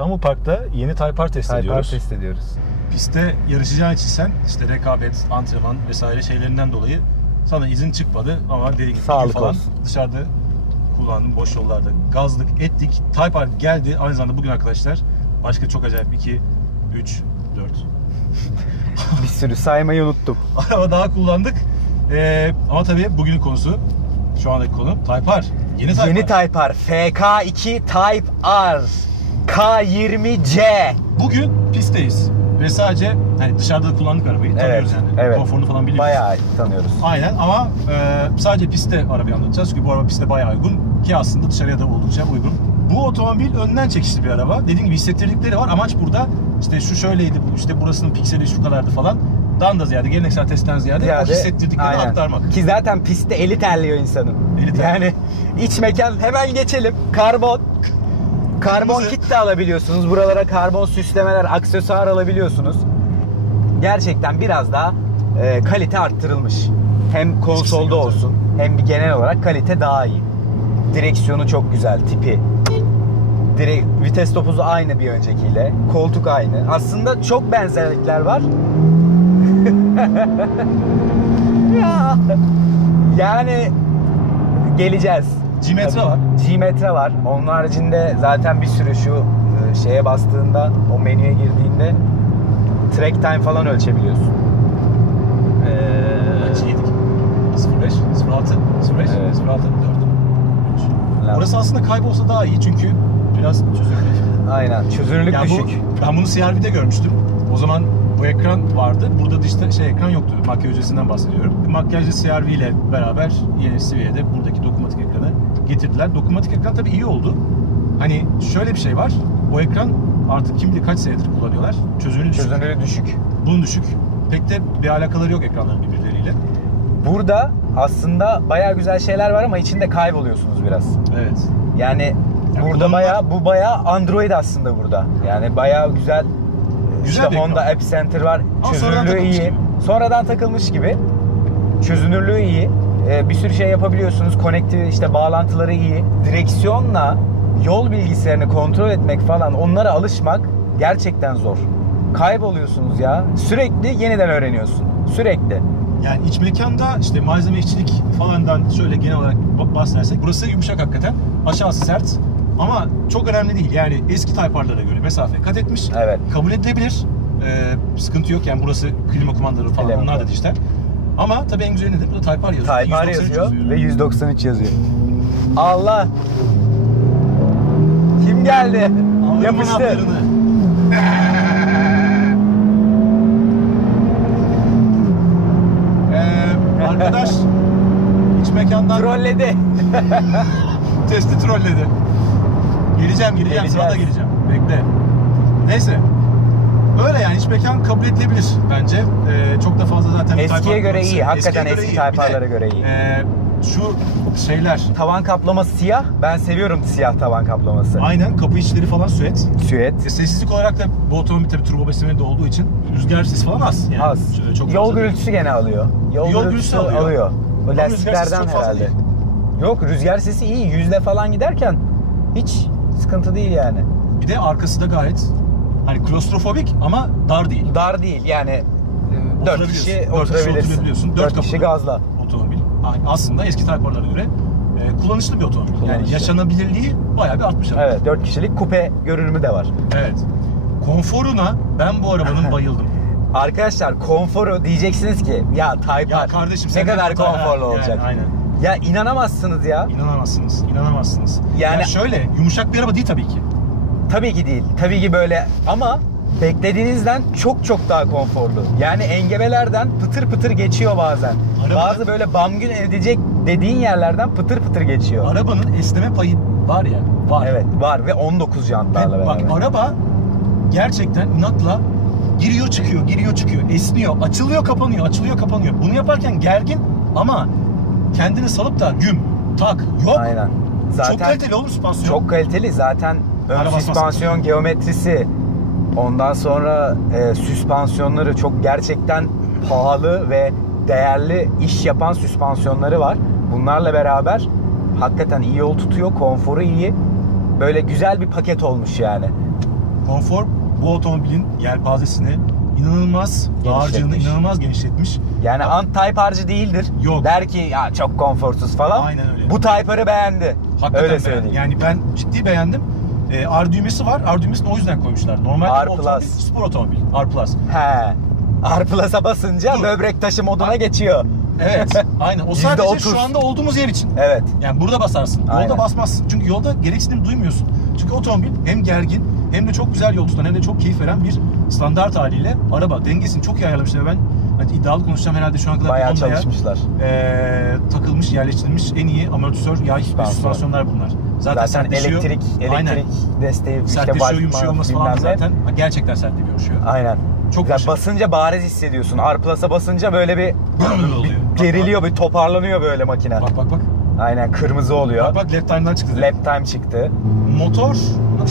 İstanbul Park'ta yeni Type R test ediyoruz. Pistte yarışacağın için sen işte rekabet, antrenman vesaire şeylerinden dolayı sana izin çıkmadı ama dediğim gibi sağlık falan olsun. Dışarıda kullandım, boş yollarda gazlık ettik. Type R geldi. Aynı zamanda bugün arkadaşlar başka çok acayip 2, 3, 4 Bir sürü saymayı unuttum. araba daha kullandık. Ama tabii bugünün konusu, şu andaki konu Type R. Yeni Type R. FK2 Type R. K20C. Bugün pistteyiz ve sadece hani dışarıda da kullandık arabayı, tanıyoruz yani. Evet. Konforunu falan biliyoruz. Bayağı tanıyoruz. Aynen ama sadece pistte arabayı anlatacağız çünkü bu araba piste bayağı uygun ki aslında dışarıya da oldukça uygun. Bu otomobil önden çekişli bir araba. Dediğim gibi hissettirdikleri var. Amaç burada işte şu şöyleydi, işte burasının pikseli şu kadardı falan. Dan da ziyade, geleneksel testten ziyade o hissettirdiklerini aktarmak. Ki zaten pistte eli terliyor insanın. Yani iç mekan, hemen geçelim. Karbon kit de alabiliyorsunuz. Buralara karbon süslemeler, aksesuar alabiliyorsunuz. Gerçekten biraz daha kalite arttırılmış. Hem konsolda olsun hem bir genel olarak kalite daha iyi. Direksiyonu çok güzel, tipi. Vites topuzu aynı bir öncekiyle. Koltuk aynı. Aslında çok benzerlikler var. Yani geleceğiz. G-metre var. G-metre var. Onun haricinde zaten bir sürü şu şeye bastığında, o menüye girdiğinde track time falan ölçebiliyorsun. Kaç yedik? 05, 06, 05, 06, 4. Burası aslında kaybolsa daha iyi çünkü biraz çözünürlük. Aynen, çözünürlük yani düşük. Ben bunu CR-V'de görmüştüm. O zaman bu ekran vardı. Burada da işte ekran yoktu. Makyaj öncesinden bahsediyorum. Makyajlı CR-V ile beraber yeni seviyede buradaki dokunmatik ekranı getirdiler. Dokunmatik ekran tabii iyi oldu. Hani şöyle bir şey var. O ekran artık kim bilir kaç senedir kullanıyorlar. Çözünürlüğü düşük. Bunun düşük. Pek de bir alakaları yok ekranların birbirleriyle. Burada aslında bayağı güzel şeyler var ama içinde kayboluyorsunuz biraz. Evet. Yani burada bayağı Android aslında burada. Yani bayağı güzel. İşte Honda App Center var. Çözünürlüğü iyi. Sonradan takılmış gibi. Çözünürlüğü iyi. Bir sürü şey yapabiliyorsunuz. Konektif işte bağlantıları iyi. Direksiyonla yol bilgisayarını kontrol etmek falan, onlara alışmak gerçekten zor. Kayboluyorsunuz ya. Sürekli yeniden öğreniyorsun. Sürekli. Yani iç mekanda işte malzeme işçilik falandan şöyle genel olarak bahsedersek burası yumuşak hakikaten. Aşağısı sert. Ama çok önemli değil. Yani eski Type R'lara göre mesafe kat etmiş. Evet. Kabul edilebilir. Sıkıntı yok yani, burası klima kumandaları falan, onlar da dijital. Ama tabii en güzeli nedir? Burada Type R yazıyor. Type R yazıyor ve 193 yazıyor. Allah! Kim geldi? Yapıştı. Arkadaş iç mekandan trolledi. Testi trolledi. Geleceğim. Sana da geleceğim. Bekle. Neyse. Öyle yani, iç mekan kabul edilebilir bence. Çok da fazla zaten eskiye göre iyi. Hakikaten eski Type R'lara göre iyi. Şu şeyler. Tavan kaplaması siyah. Ben seviyorum siyah tavan kaplaması. Aynen. Kapı içleri falan süet. Sessizlik olarak da bu otomobil tabii turbo beslemeli de olduğu için rüzgar sesi falan az. Yani az. Çok yol gürültüsü gene alıyor. Yol gürültüsü alıyor. O lastiklerden herhalde. Yok, rüzgar sesi iyi. 100'le falan giderken hiç sıkıntı değil yani. Bir de arkası da gayet hani klostrofobik ama dar değil. Dar değil yani. 4 kişi oturabilirsin. 4 kişi gazla. Otomobil. Aslında eski Type R'lara göre kullanışlı bir otomobil. Yani yaşanabilirliği bayağı bir artmış. Evet, 4 kişilik kupe görünümü de var. Evet. Konforuna ben bu arabanın bayıldım. Arkadaşlar, konforu diyeceksiniz ki ya Type R kardeşim, ne kadar konforlu olacak. Yani, aynen. Ya inanamazsınız ya. İnanamazsınız. Yani şöyle yumuşak bir araba değil tabii ki. Tabii ki değil. Tabii ki böyle ama beklediğinizden çok daha konforlu. Yani engebelerden pıtır pıtır geçiyor bazen. Bazı böyle bam gün edecek dediğin yerlerden pıtır pıtır geçiyor. Arabanın esneme payı var ya. Var. Evet, var ve 19 jantlarla beraber. Bak, araba gerçekten inatla Giriyor çıkıyor, giriyor çıkıyor, esniyor, açılıyor kapanıyor, açılıyor kapanıyor. Bunu yaparken gergin ama kendini salıp da güm, tak, yok. Aynen. Zaten çok kaliteli oğlum süspansiyon. Çok kaliteli. Zaten ön süspansiyon geometrisi, ondan sonra süspansiyonları çok gerçekten pahalı ve değerli iş yapan süspansiyonları var. Bunlarla beraber hakikaten iyi yol tutuyor, konforu iyi. Böyle güzel bir paket olmuş yani. Konfor bu otomobilin yelpazesini inanılmaz dağarcığını inanılmaz genişletmiş. Yani Type R'cı değildir. Yok. Der ki ya çok konforsuz falan. Aynen öyle. Bu Type R'ı beğendi. Hakikaten öyle söyleyeyim. Yani ben ciddi beğendim. R düğmesi var. R düğmesini o yüzden koymuşlar. Normalde R+. otomobil spor otomobil. R+. He. R+'a basınca böbrek taşı moduna geçiyor. Evet. Aynen. O sadece %30. şu anda olduğumuz yer için. Evet. Yani burada basarsın. Yolda Aynen. basmazsın. Çünkü yolda gereksinim duymuyorsun. Çünkü otomobil hem gergin hem de çok güzel yol tutan hem de çok keyif veren bir standart haliyle araba. Dengesini çok iyi ayarlamışlar. Ben hani iddialı konuşacağım herhalde şu ana kadar Bayağı Honda'ya çalışmışlar. Takılmış, yerleştirilmiş en iyi amortisör yay ve süspansiyonlar bunlar. Zaten elektrik desteği, sertleşiyor, yumuşuyor olması falan zaten gerçekten sertliği yumuşuyor. Aynen. Çok ya basınca bariz hissediyorsun. R+'a basınca böyle bir oluyor. geriliyor, bir toparlanıyor böyle makine. Bak. Aynen, kırmızı oluyor. Bak lap time'dan çıktı. Lap time çıktı. Motor.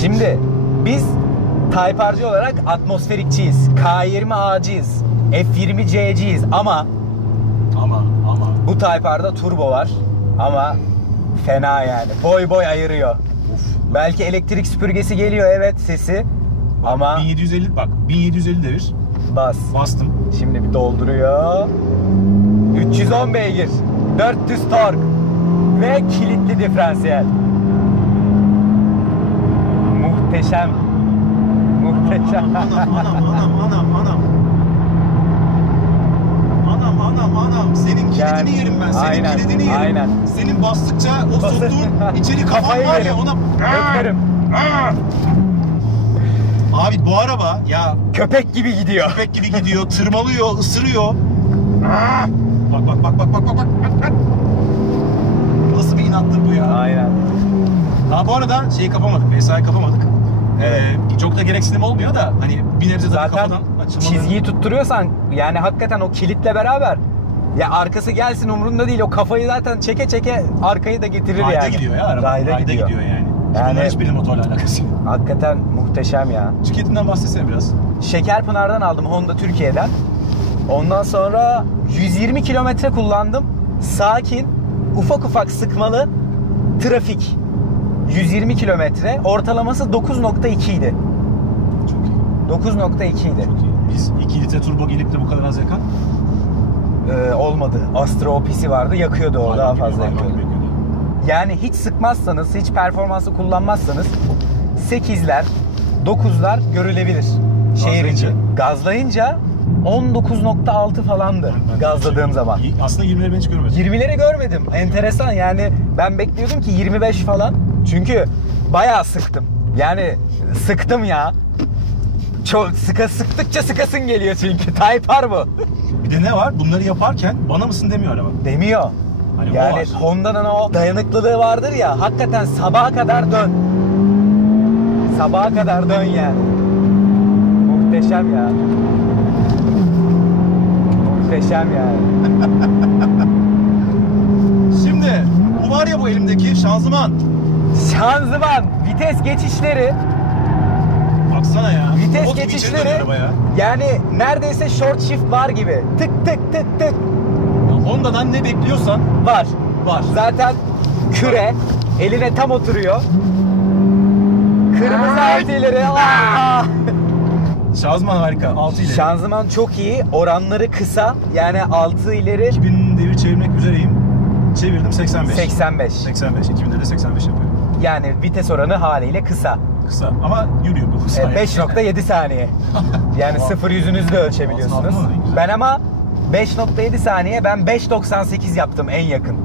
Şimdi biz Type R'cı olarak atmosferikçiyiz. K20A'cıyız. F20C'ciyiz ama bu Type R'da turbo var. Ama fena yani. Boy ayırıyor. Of. Belki elektrik süpürgesi geliyor, evet, sesi. Ama 1750 devir. Bastım. Şimdi bir dolduruyor. 310 beygir. 400 tork. Ve kilitli diferansiyel. Muhteşem. Anam. Senin kilidini yerim ben. Senin kilidini yerim. Aynen. Senin bastıkça o soktuğun içeri kafan var ya ona... Öperim. Abi bu araba ya... Köpek gibi gidiyor. Tırmalıyor, ısırıyor. Bak. Nasıl bir inattır bu ya? Aynen. Ha bu arada şeyi kapamadık, VSA'yı kapamadık. Çok da gereksinim olmuyor da hani bir nebze zaten kafadan açılmalı. Çizgiyi tutturuyorsan yani hakikaten o kilitle beraber ya arkası gelsin umurunda değil, o kafayı zaten çeke arkayı da getirir Rayda yani. gidiyor ya araba. Rayda gidiyor yani. Bunlar hiçbir motorla alakası yok. Hakikaten muhteşem ya. Tüketiminden bahsetsene biraz. Şekerpınar'dan aldım, Honda Türkiye'den. Ondan sonra 120 kilometre kullandım. Sakin, ufak sıkmalı trafik. 120 kilometre. Ortalaması 9.2 idi. Çok iyi. 9.2 idi. Çok iyi. Biz 2 litre turbo gelip de bu kadar az yakan? Olmadı. Astra OP'si vardı. Yakıyordu o. Daha fazla yakıyordu. Yani hiç sıkmazsanız, hiç performansı kullanmazsanız 8'ler, 9'lar görülebilir. Şehir içi. Gazlayınca 19.6 falandı gazladığım zaman. Aslında 20'leri ben hiç görmedim. 20'leri görmedim. Enteresan yani, ben bekliyordum ki 25 falan. Çünkü bayağı sıktım. Yani sıktım ya. Çok sıktıkça sıkasın geliyor çünkü. Type R bu. Bir de ne var? Bunları yaparken bana mısın demiyor araba. Demiyor. Hani yani Honda'nın o dayanıklılığı vardır ya. Hakikaten sabaha kadar dön. Sabaha kadar dön yani. Muhteşem ya. Muhteşem yani. Şimdi bu var ya bu elimdeki şanzıman. Vites geçişleri. Baksana ya. Vites geçişleri yani neredeyse short shift var gibi. Tık. Honda'dan ne bekliyorsan var. Zaten küre eline tam oturuyor. Kırmızı altı ileri. Şanzıman harika. 6 ileri. Şanzıman çok iyi. Oranları kısa. Yani 6 ileri. 2000 devir çevirmek üzereyim. Çevirdim 85. 85. 2000'de de 85 yapıyor. Yani vites oranı haliyle kısa. Ama yürüyor bu. 5.7 saniye. Yani 0-100'ünüzü de ölçebiliyorsunuz. Ben ama 5.7 saniye, ben 5.98 yaptım en yakın.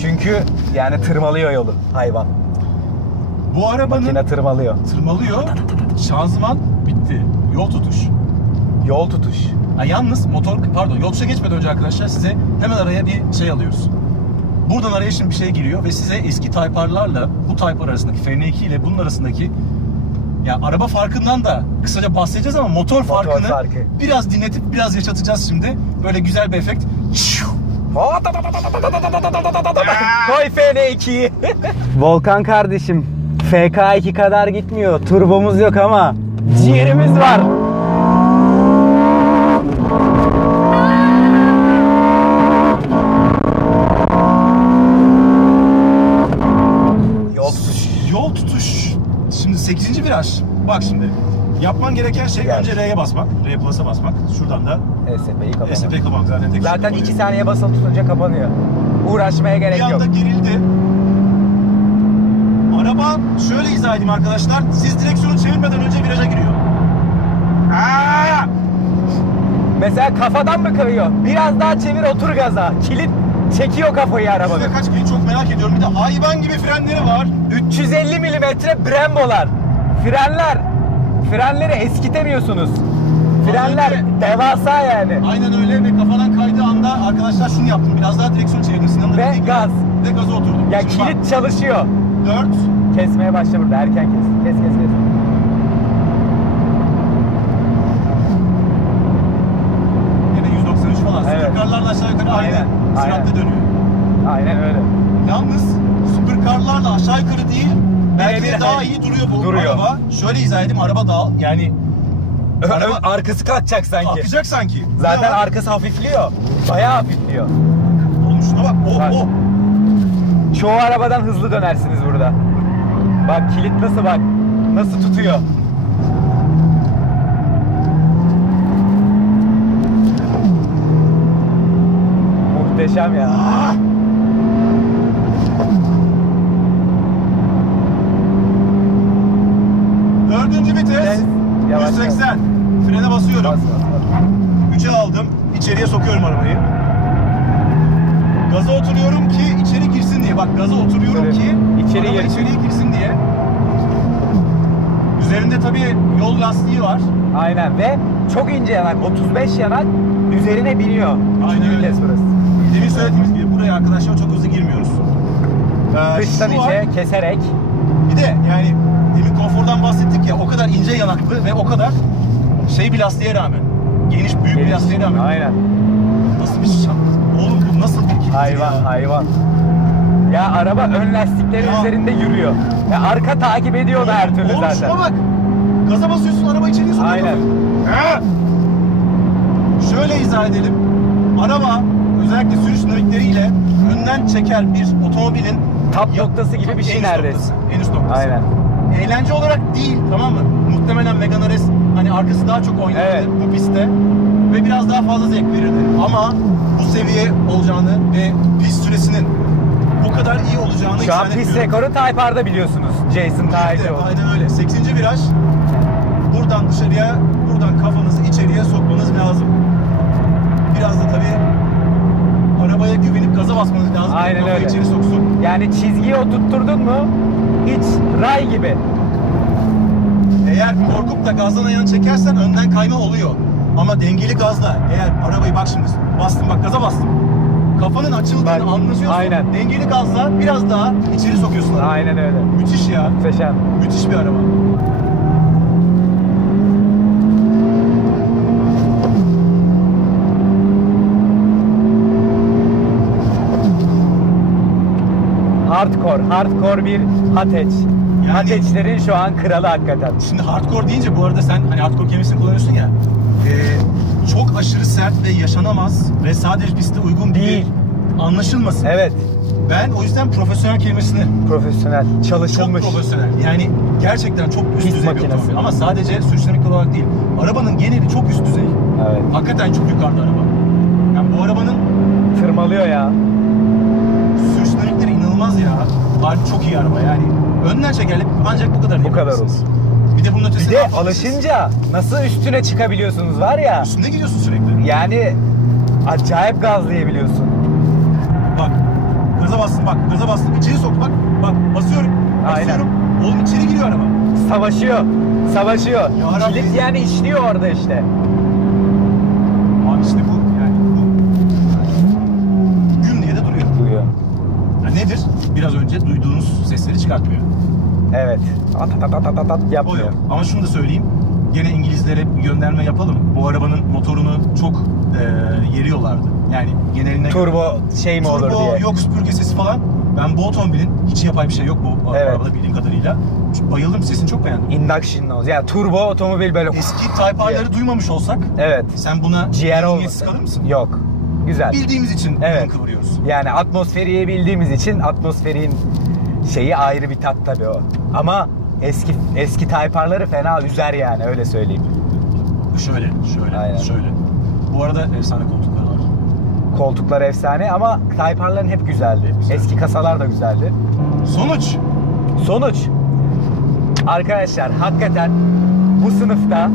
Çünkü yani tırmalıyor yolu hayvan. Bu arabanın makine tırmalıyor. Şanzıman bitti. Yol tutuş. Yalnız yol tutuşa geçmeden önce arkadaşlar size hemen araya bir şey alıyoruz. Buradan araya şimdi bir şey giriyor ve size eski Type R'larla bu Type R arasındaki, FN2 ile bunun arasındaki Ya araba farkından da kısaca bahsedeceğiz ama motor farkını biraz dinletip biraz yaşatacağız şimdi. Böyle güzel bir efekt. Koy FN2'yi. Volkan kardeşim, FK2 kadar gitmiyor. Turbomuz yok ama ciğerimiz var. Yol tutuş. Şimdi 8. viraj. Bak şimdi. Yapman gereken şey önce R'ye basmak. R plus'a basmak. Şuradan da ESP'yi kapamak. ESP'yi kapamak zaten 2 saniye basılı tutunca kapanıyor. Uğraşmaya gerek yok. Bir anda gerildi. Araba şöyle izah edeyim arkadaşlar. Siz direksiyonu çevirmeden önce viraja giriyor. Mesela kafadan mı kayıyor? Biraz daha çevir, otur gaza. Kilit çekiyor kafayı arabanın. Yüzde kaç kilit çok merak ediyorum. Bir de hayvan gibi frenleri var. 350 milimetre Brembo'lar. Frenleri eskitemiyorsunuz. Frenler devasa yani. Aynen öyle ve kafadan kaydığı anda arkadaşlar şunu yaptım. Biraz daha direksiyon çevirdim. Sinan'ın ve gaz. Ve gaza oturdum. Ya şimdi kilit çalışıyor. 4. Kesmeye başla burada. Erken kes. Kes. Yine 193 falan. Evet. Süperkarlarla aşağı yukarı aynı süratte dönüyor. Aynen öyle. Yalnız süperkarlarla aşağı yukarı değil. Belki de daha iyi duruyor bu araba. Şöyle izah edeyim. Araba daha yani arkası kalkacak sanki. Kalkacak sanki. Zaten arkası hafifliyor. Bayağı hafifliyor. Oğlum şuna bak. Çoğu arabadan hızlı dönersiniz burada. Bak kilit nasıl tutuyor. Muhteşem ya. Dördüncü vites. 180. Frene basıyorum. 3'e aldım. İçeriye sokuyorum arabayı. Gaza oturuyorum ki içeri girsin diye. Bak gaza oturuyorum ki içeriye girsin diye. Üzerinde tabii yol lastiği var. Aynen ve çok ince yanak. 35 yanak üzerine biniyor. Aynen öyle. Vites burası. Demin söylediğimiz gibi buraya arkadaşlar çok hızlı girmiyoruz. Dıştan içe keserek. Bir de yani demin konfordan bahsettik ya, o kadar ince yanaklı ve o kadar bir lastiğe rağmen, büyük bir lastiğe rağmen. Aynen. Nasıl bir şans? Oğlum bu nasıl bir kilit hayvan. Ya araba ön lastiklerin üzerinde yürüyor. Ya arka takip ediyor da her türlü zaten. Oğlum şuna bak. Gaza basıyorsun, araba içeriye sokuyor. Aynen. Şöyle izah edelim. Araba özellikle sürüş navikleriyle önden çeker bir otomobilin tap noktası gibi bir şey neredeyse. En üst noktası. Aynen. Eğlence olarak değil, tamam mı? Muhtemelen Megane RS hani arkası daha çok oynardı bu pistte ve biraz daha fazla zevk verirdi. Ama bu seviye olacağını ve pist süresinin bu kadar iyi olacağını şu an pist rekoru Type R'da biliyorsunuz. Jason Type. Aynen öyle. 8. viraj. Buradan dışarıya, buradan kafanızı içeriye sokmanız lazım. Biraz da tabii arabaya güvenip gaza basmanız lazım. Aynen öyle. İçeri soksun. Yani çizgiyi oturtturdun mu hiç ray gibi. Eğer korkup da gazdan ayağını çekersen önden kayma oluyor. Ama dengeli gazla eğer arabayı bak şimdi bastım, bak gaza bastım. Kafanın açıldığını anlıyorsun. Aynen. Dengeli gazla biraz daha içeri sokuyorsun. Aynen öyle. Müthiş ya. Muhteşem. Müthiş bir araba. Hardcore bir Hatch. Yani, Hatch'lerin şu an kralı hakikaten. Şimdi hardcore deyince bu arada sen hani hardcore kelimesini kullanıyorsun ya. Çok aşırı sert ve yaşanamaz ve sadece piste uygun değil. Anlaşılmasın. Evet. Ben o yüzden profesyonel kelimesini. Profesyonel, çalışılmış. Çok profesyonel. Yani gerçekten çok üst düzey bir otomobil. Ama sadece sürüş dinamik olarak değil. Arabanın geneli çok üst düzey. Evet. Hakikaten çok yukarıda araba. Yani bu arabanın tırmalıyor ya. Sürüş dinamikleri inanılmaz ya. Harbi çok iyi araba yani. Önden çekerlik ancak bu kadar. Bu kadar olsun. Bir de bunun ötesinde. Bir de alışınca nasıl üstüne çıkabiliyorsunuz var ya. Üstünde gidiyorsun sürekli. Yani acayip gazlayabiliyorsun. Bak gaza bastım, bak gaza bastım, içeri sok, bak basıyorum. Basıyorum. Oğlum içeri giriyor araba. Savaşıyor. Kilit yani işliyor orada işte. Abi işte bu yani bu. Güm diye de duruyor. Duyuyor. Ya nedir? Biraz önce duyduğunuz sesleri çıkartmıyor. Evet. At O yapmıyor. yok. Ama şunu da söyleyeyim. Gene İngilizlere bir gönderme yapalım. Bu arabanın motorunu çok yeriyorlardı. Yani geneline Turbo şey mi olur diye. yok süpürge sesi falan. Ben bu otomobilin hiç yapay bir şey yok bu Evet. arabada bildiğim kadarıyla. Bayıldım, sesini çok beğendim. Induction oldu. Yani turbo otomobil böyle. Eski Type R'ları duymamış olsak Evet. sen buna GR olmasın. sıkalır mısın? Yok. Güzel. Bildiğimiz için Evet. bunu kıvırıyoruz. Yani atmosferiyi bildiğimiz için atmosferin şeyi ayrı bir tat tabii o. Ama eski Type R'ları fena üzer yani, öyle söyleyeyim. Şöyle. Aynen. Bu arada efsane koltukları var. Koltuklar efsane ama Type R'ların hep güzeldi. Güzel. Eski kasalar da güzeldi. Sonuç. Arkadaşlar hakikaten bu sınıfta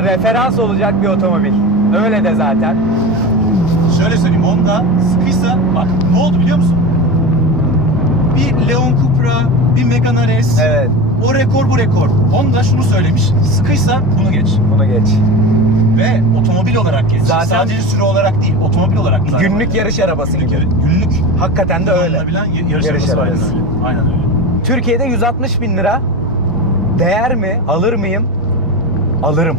referans olacak bir otomobil. Öyle de zaten. Şöyle söyleyeyim, Honda sıkıysa bak ne oldu biliyor musun? Bir Leon Cupra, bir Megane RS. Evet. O rekor bu rekor. Honda şunu söylemiş. Sıkıysa bunu geç. Bunu geç. Ve otomobil olarak geç. Zaten sadece sürü olarak değil, otomobil olarak. Günlük yarış arabası gibi. Günlük Hakikaten de öyle. kullanılabilen yarış arabası. Aynen öyle. Türkiye'de 160 bin lira değer mi? Alır mıyım? Alırım.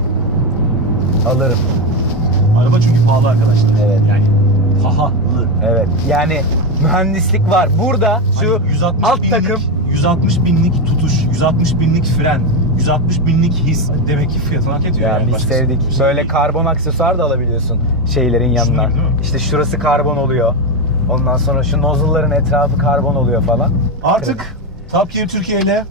Araba çünkü pahalı arkadaşlar. Evet. Yani pahalı. Evet. Yani mühendislik var. Burada şu Hani 160 alt binlik, takım 160 binlik tutuş, 160 binlik fren, 160 binlik his. Demek ki fiyatını hak ediyor. yani biz Başkası sevdik. bir şey Böyle değil. karbon aksesuar da alabiliyorsun şeylerin yanına. Şunlar değil mi? İşte şurası karbon oluyor. Ondan sonra şu nozzle'ların etrafı karbon oluyor falan. Artık Top Gear Türkiye ile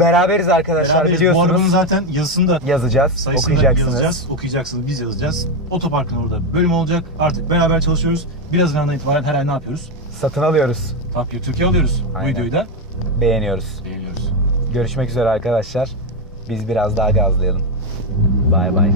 Beraberiz arkadaşlar, beraberiz. Bu biliyorsunuz. arabanın zaten yazısını da Yazacağız, sayısını da okuyacaksınız. yazacağız. Okuyacaksınız, biz yazacağız. Otoparkın orada bölüm olacak. Artık beraber çalışıyoruz. Birazdan itibaren her ay ne yapıyoruz? Satın alıyoruz, Top Gear Türkiye alıyoruz. Bu Aynen. videoyu da beğeniyoruz. beğeniyoruz. Görüşmek üzere arkadaşlar. Biz biraz daha gazlayalım. Bay bay.